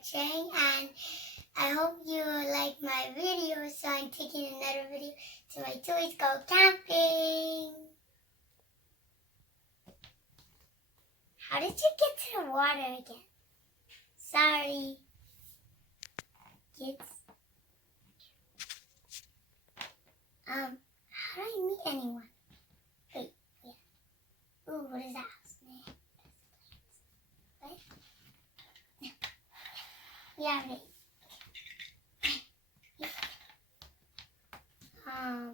watching, and I hope you like my video. So I'm taking another video to my toys go camping. How did you get to the water again? Sorry, kids. How do I meet anyone? Wait, yeah. Ooh, what is that house? What? Yeah, wait. Oh,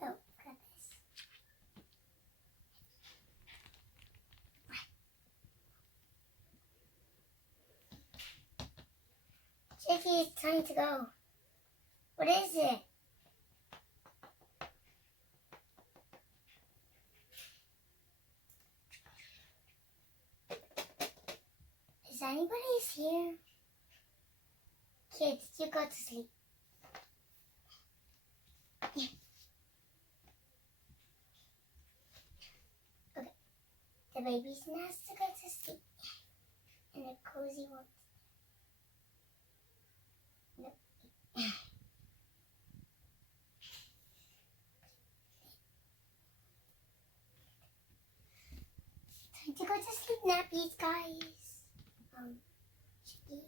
got this. Chicky, it's time to go. What is it? Is anybody here? Kids, you go to sleep. Okay. The baby's has to go to sleep. And the cozy one. Nope. Time to go to sleep, nappies, guys. Chicky.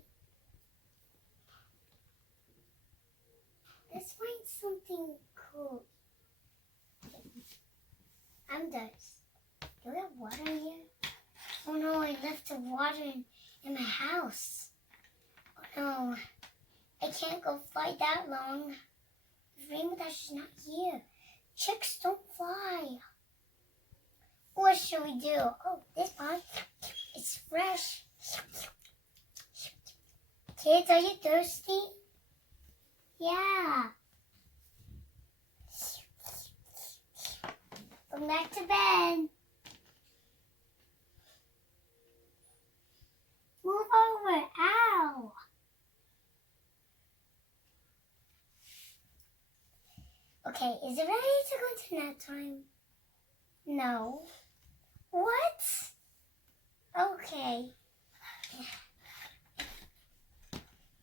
Let's find something cool. I'm done. Do we have water here? Oh no, I left the water in my house. Oh no, I can't go fly that long. Rainbow Dash is not here. Chicks don't fly. What should we do? Oh, this pond. It's fresh. Kids, are you thirsty? Yeah. Go back to bed. Move over. Ow. Okay, is it ready to go to nap time? No. What? Okay.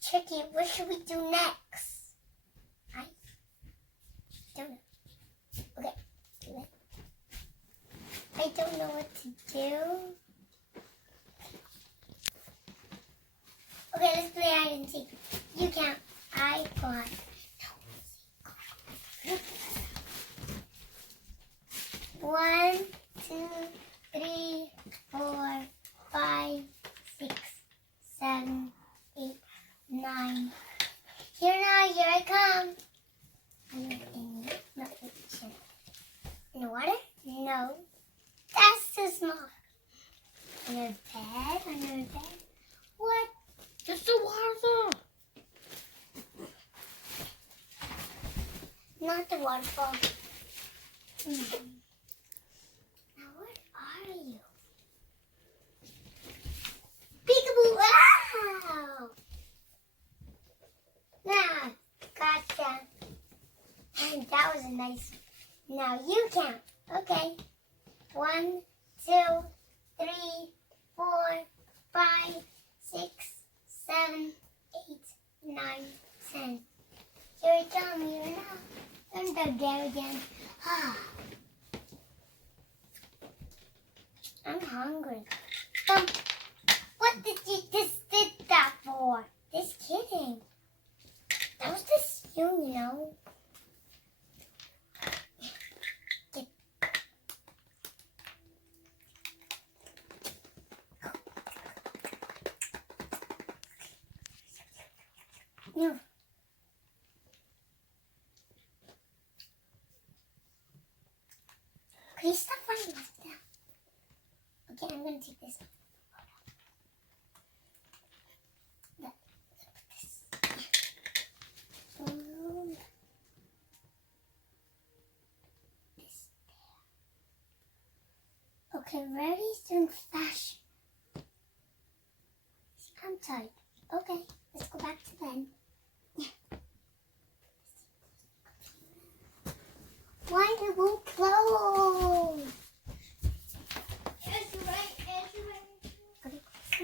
Chicky, what should we do next? I don't know. Okay. I don't know what to do. Okay, let's play hide and seek. You count. I count. No. 1, 2, 3, 4, 5, 6, 7, 8, 9. Here I come. In the water? No. That's too small. Under bed. What? Just the water. Not the waterfall. Now what are you? Peekaboo! Wow! Nah, gotcha. And that was a nice one. Now you count. Okay. 1, 2, 3, 4, 5, 6, 7, 8, 9, 10. Here I come, here now. I'm there again. I'm hungry. What did you just did that for? Just kidding. That was just you know. No. Could you stop running like that? Okay, I'm going to take this. Look, put this. This there. Okay, ready? Soon fashion. I'm tired. Okay, let's go back to bed. Why it won't close? Okay,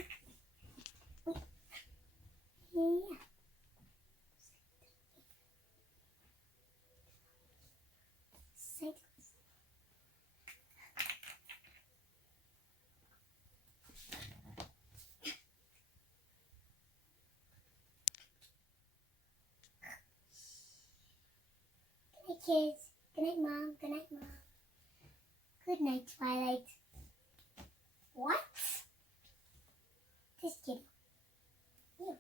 kids. Good night, Mom. Good night, Mom. Good night, Twilight. What? This kitty. You.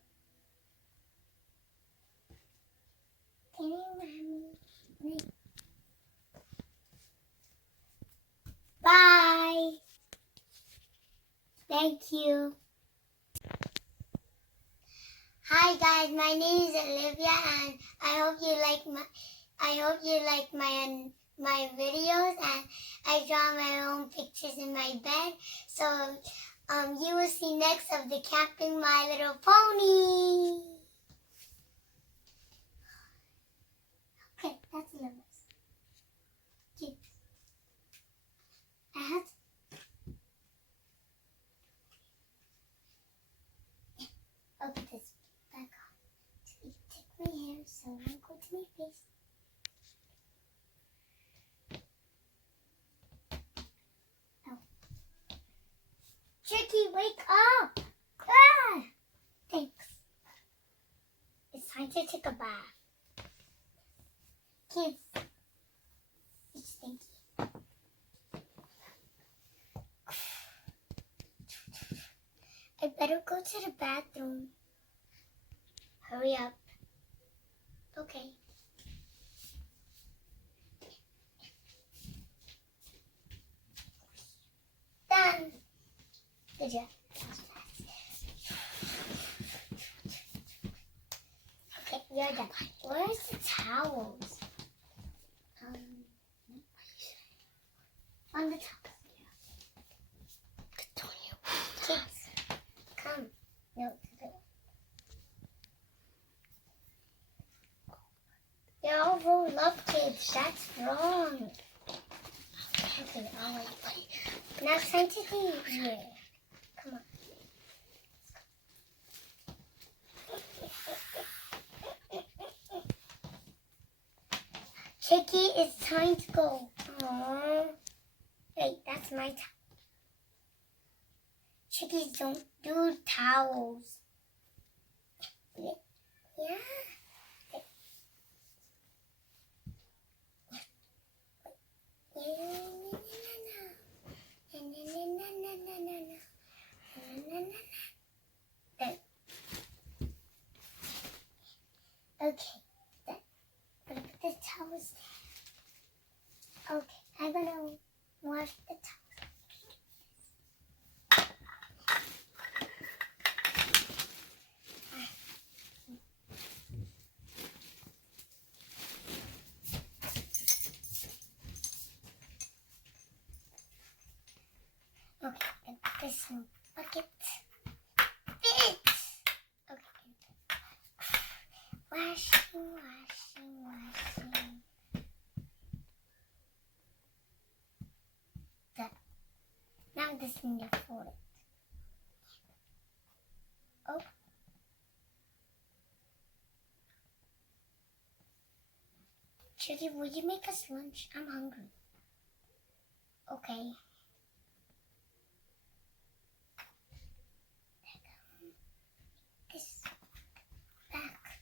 Good night, Mommy. Good night. Bye. Thank you. Hi guys, my name is Olivia, and I hope you like my videos, and I draw my own pictures in my bed. So you will see next of the Camping My Little Pony. Okay, that's Olivia. Cute. I have to I'll put this back on. So you take my hair so it won't go to my face. Oh. Tricky, wake up! Ah! Thanks. It's time to take a bath. Kids, it's stinky. I better go to the bathroom. Hurry up. Okay. Done. Good job. Okay, you're done. Where's the towels? On the towels. Kids, come. No, they're all rolled up, kids. That's wrong. Okay, I'll wait. Now it's time to leave here. Come on. Chicky, it's time to go. Aww. Wait, that's my towel. Chickies don't do towels. Yeah. Okay, then I'm gonna put the towels there. Okay, I'm gonna wash the towels. Okay, and put this in the bucket. Fit! Okay. Washing. Done. Now this in the fold. Oh. Chicky, will you make us lunch? I'm hungry. Okay. This back.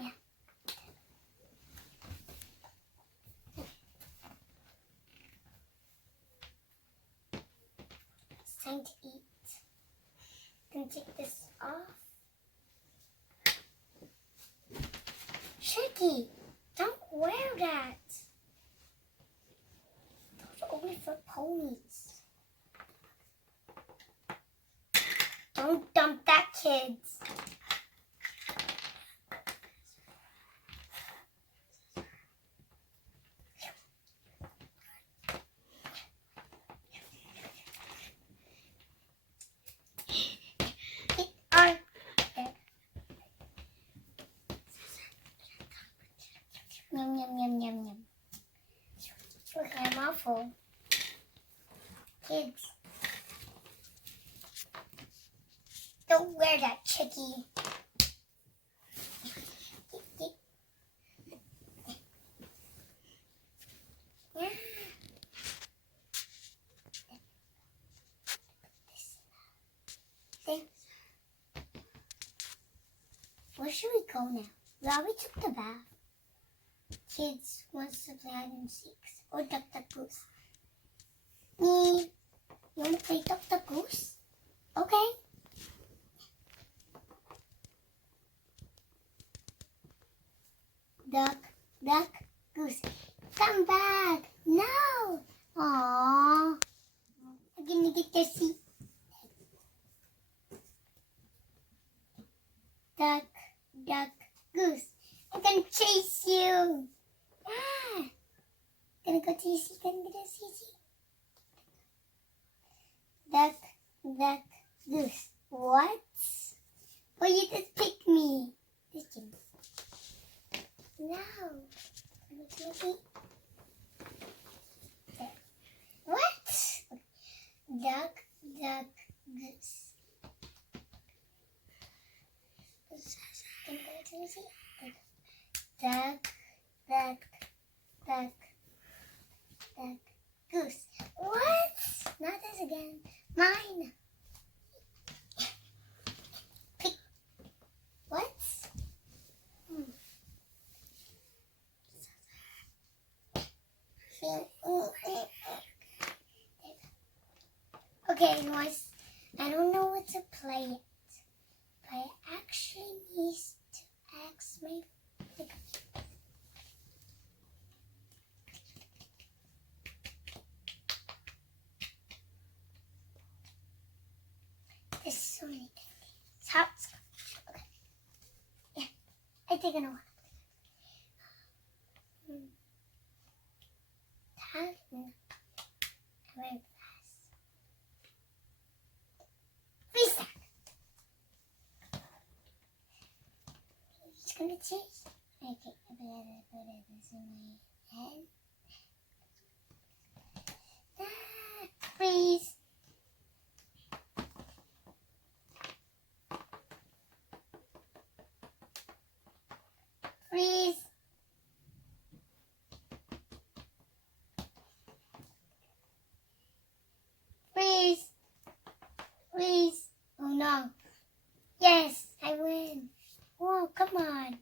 Yeah. It's time to eat. Can take this off. Chicky, don't wear that. Those are only for ponies. Don't dump that, kids. Yum. Okay, I'm all full. Kids, don't wear that, Chicky. Yeah. go now. We already took the bath. Kids wants to play hide and seek or duck duck goose. Me, you want to play duck duck goose? Okay. Duck duck goose, come back! No. Aww. I'm gonna get your seat. Duck duck goose, I'm gonna chase you. Ah, gonna go to your seat. Gonna go to your seat. Duck, duck, goose. What? Oh, you just picked me. No. Gonna go to your seat. There. What? Duck, duck, goose. Gonna go to your seat. Duck, duck, duck, duck, goose. What? Not this again. Mine. Pick. What? Okay, guys. I don't know what to play yet, but I actually need to ask my. There's so many things. Hopscotch. Okay. Yeah, I think I know what. Tag. Very fast. Freestyle. Just gonna chase. Okay, I better put this in my head. Freeze. Freeze. Freeze. Freeze. Oh no. Yes, I win. Whoa, come on.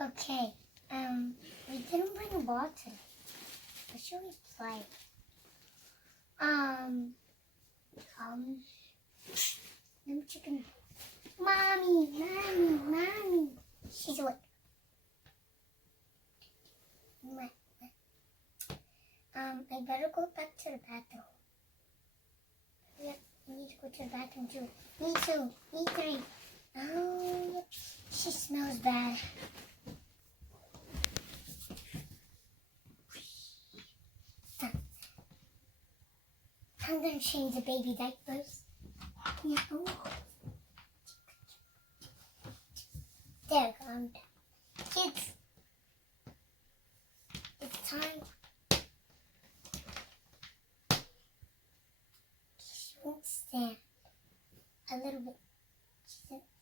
Okay, we didn't bring a ball today. What should we play? Them chicken. Mommy. She's awake. I better go back to the bathroom. Yep, I need to go to the bathroom too. Me too. Me three. Oh, she smells bad. I'm gonna change the baby diapers. Yeah. Oh. There, kids. It's time. She won't stand. A little bit.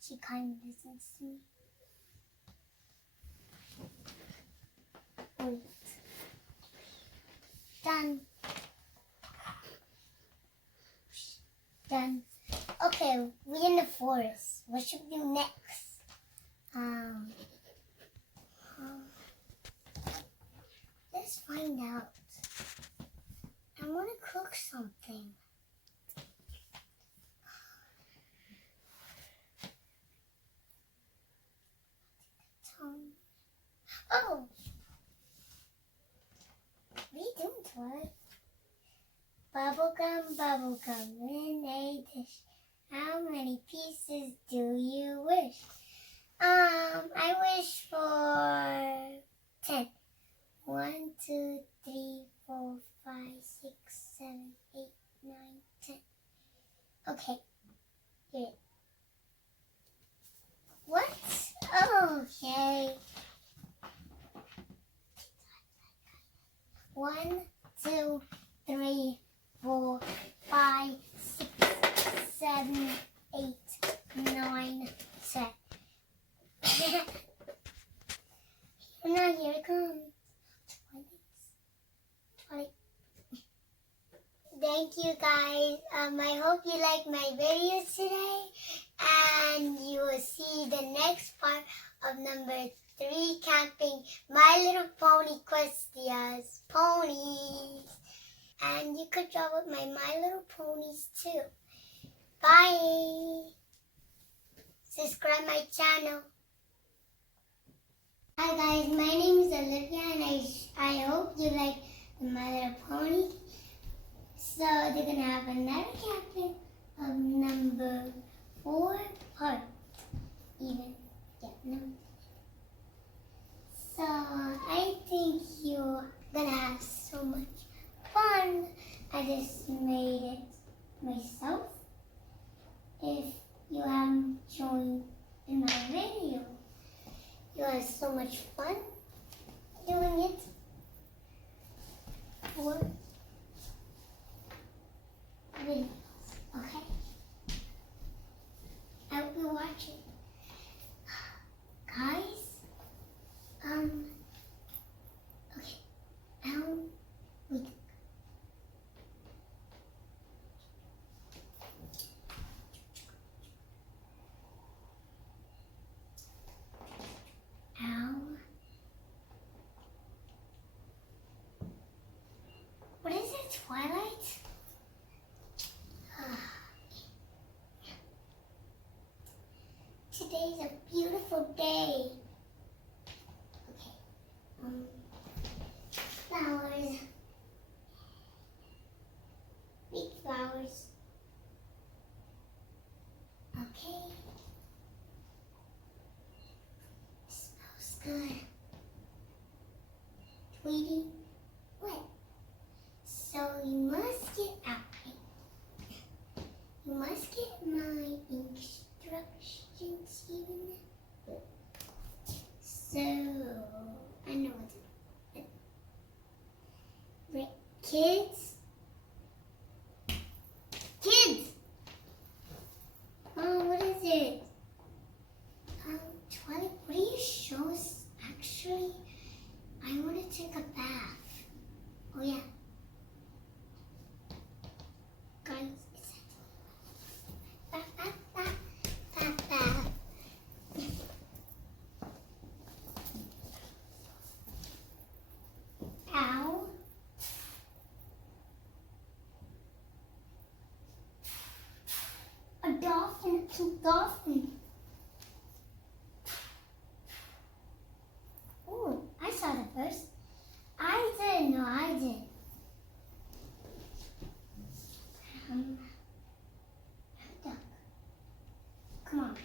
She kind of listens to me. Wait. Done. Done. Okay, we're in the forest. What should we do next? Let's find out. I want to cook something. Oh! What are you doing, Twilight? Bubblegum, in a dish. How many pieces do you wish? I wish for 10. 1, 2, 3, 4, 5, 6, 7, 8, 9, 10. Okay. Here. What? Oh, okay. 1, 2, 3, 4, 5, 6, 7, 8, 9, you guys. I hope you like my videos today. And you will see the next part of number 3, camping My Little Pony questions. Ponies. And you could draw with My Little Ponies too. Bye. Subscribe my channel. Hi guys, my name is Olivia and I hope you like My Little Pony. So they're gonna have another camping of number 4 part. Even number. So I think you're gonna have so much fun. I just made it myself. If you haven't joined in my video, you have so much fun doing it for videos, okay? I hope you watch it. Guys, okay, wait. What is it, Twilight? Today's a beautiful day. Okay. Flowers. Big flowers. Okay. Smells good. Tweety. What? So you must get out. You must get my instructions even. So I know what to do. Kids. Kids. Oh, what is it? Twilight, what do you show us? Actually, I want to take a bath. Oh yeah. Guys, it's bath, bath, bath, bath, bath. Ow. A dolphin, a pink dolphin. Oh, I saw the first. I did, no, I did. Duck. Come on.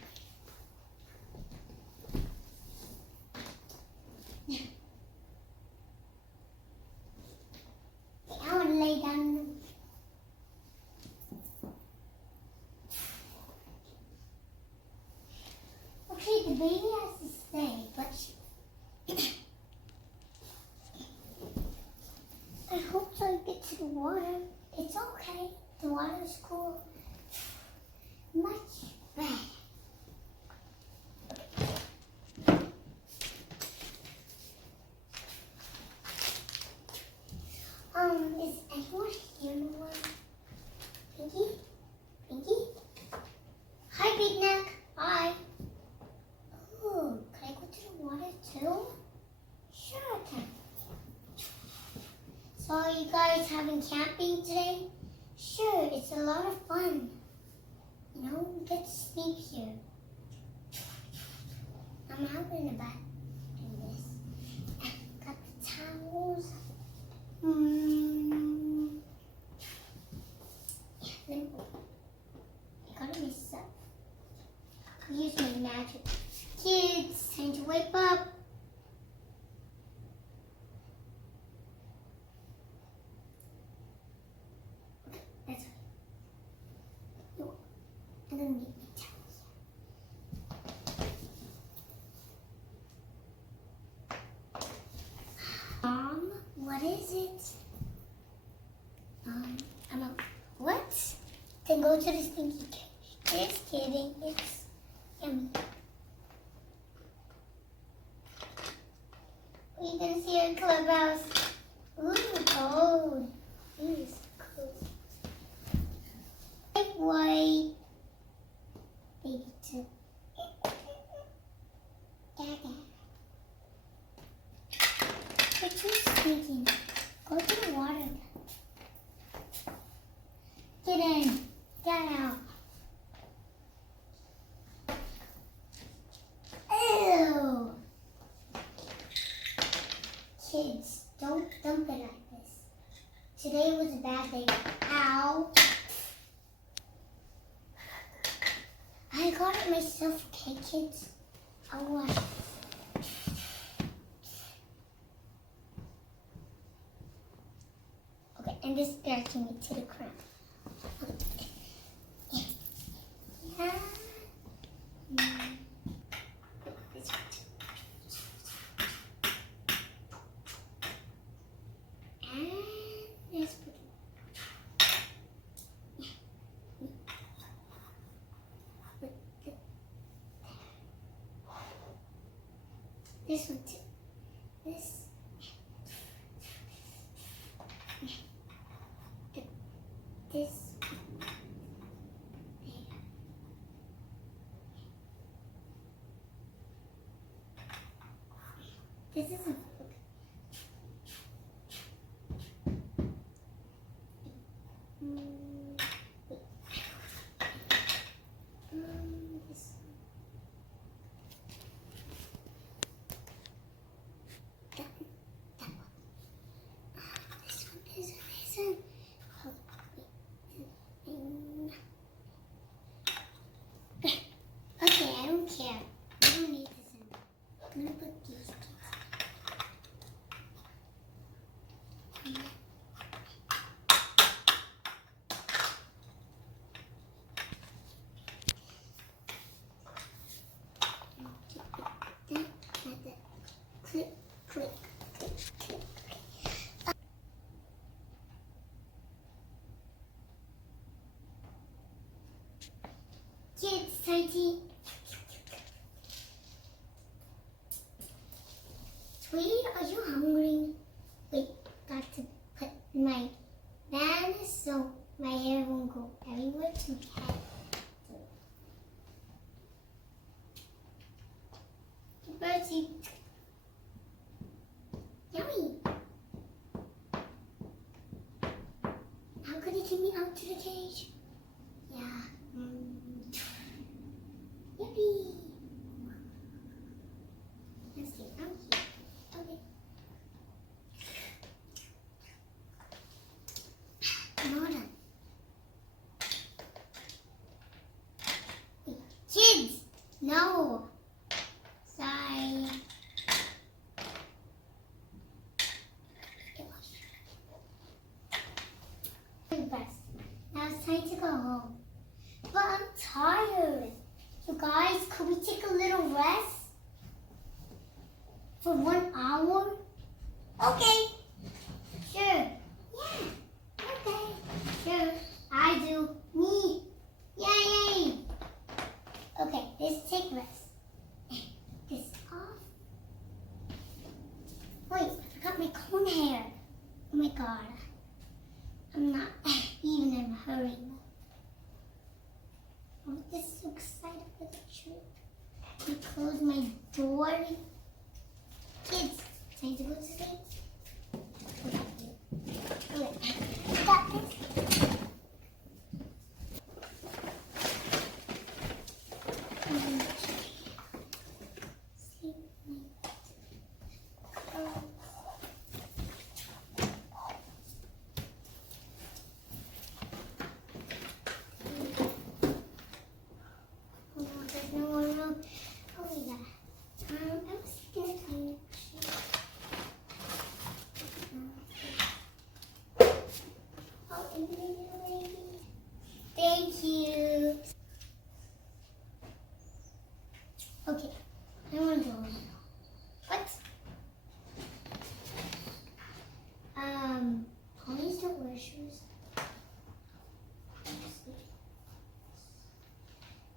I want to lay down. Okay, the baby has to stay, but I hope so I get to the water. It's okay. The water's cool. Much better. Is anyone here in the water? Pinky? Pinky? Hi, Big Neck. Hi. Oh, can I go to the water too? Sure I can. So are you guys having camping today? Sure, it's a lot of fun. You know, we get to sleep here. I'm having a bath doing this. Got the towels. I got it myself. I'll use my magic. Kids, time to wake up. Okay, that's right. I'm gonna get my towels. What is it? I'm a what? Then go to the stinky cage. Just kidding. It's yummy. What are you gonna see in Clubhouse? Ooh, cold. Ooh, it's cold. baby too. Dada. You're too sneaky. Go to the water. Get in. Get out. Ew. Kids, don't dump it like this. Today was a bad day. Ow. I got it myself, okay, kids? I'll wash it. Okay, and this directing me to the ground. Yeah. This one too. And this one. This one too. This. This. This isn't. This. This one isn't. Okay, I don't care. I don't need this in. I'm gonna put these kids. Click, click, click, click. Kids, time to eat. Sweetie, are you hungry? Wait, got to put my band so my hair won't go everywhere to my head. Birdie. Yummy. How could you get me out to the cage? Yeah. Yippee. Let's get out here. Okay. I'm all done. Wait, kids! No! Sorry. Now it's time to go home. But I'm tired. So guys, could we take a little rest? For 1 hour? Okay. Sure. Yeah. Okay. Sure. I do. Me. Yay. Okay, let's take rest. This off. Wait, I forgot my cone hair. Oh my god. I'm not even in a hurry. I'm just so excited for the trip. I close my door. Kids, time to go to sleep. Okay, got this. Sleep. Thank you. Okay, I want to go. What? Ponies don't wear shoes.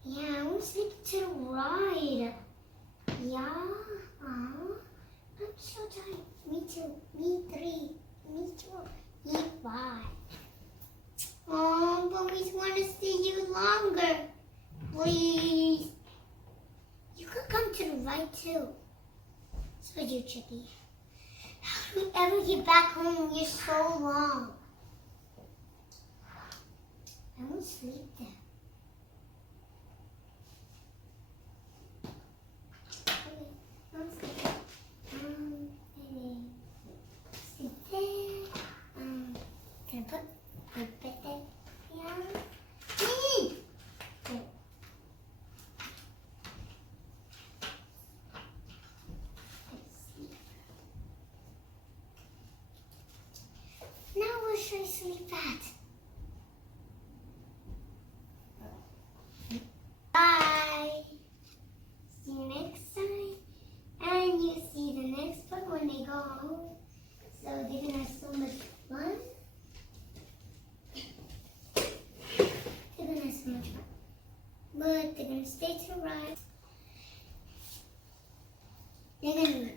Yeah, I want to sleep to the ride. Yeah. I'm so tired. Me too. Me 3. Me 2. Me 5. Oh, but we want to see you longer. Please. right too. So you, Chicky. How do we ever get back home when you're so long? I won't sleep there. Okay, I'll sleep. Sleep there. Can I put the bed there? Yeah. Now where should I sleep at? Bye. See you next time. And you see the next part when they go home. So they're gonna have so much fun. They're gonna have so much fun. But they're gonna stay to ride. They're gonna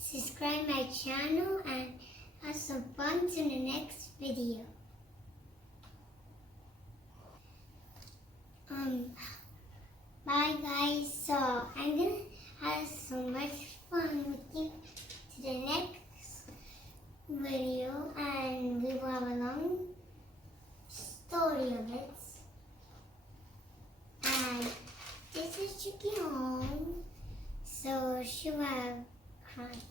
subscribe my channel and have some fun in the next video. Bye guys. So I'm gonna have so much fun with you to the next video, and we will have a long story of it. And this is Chicky home, so she will have cried.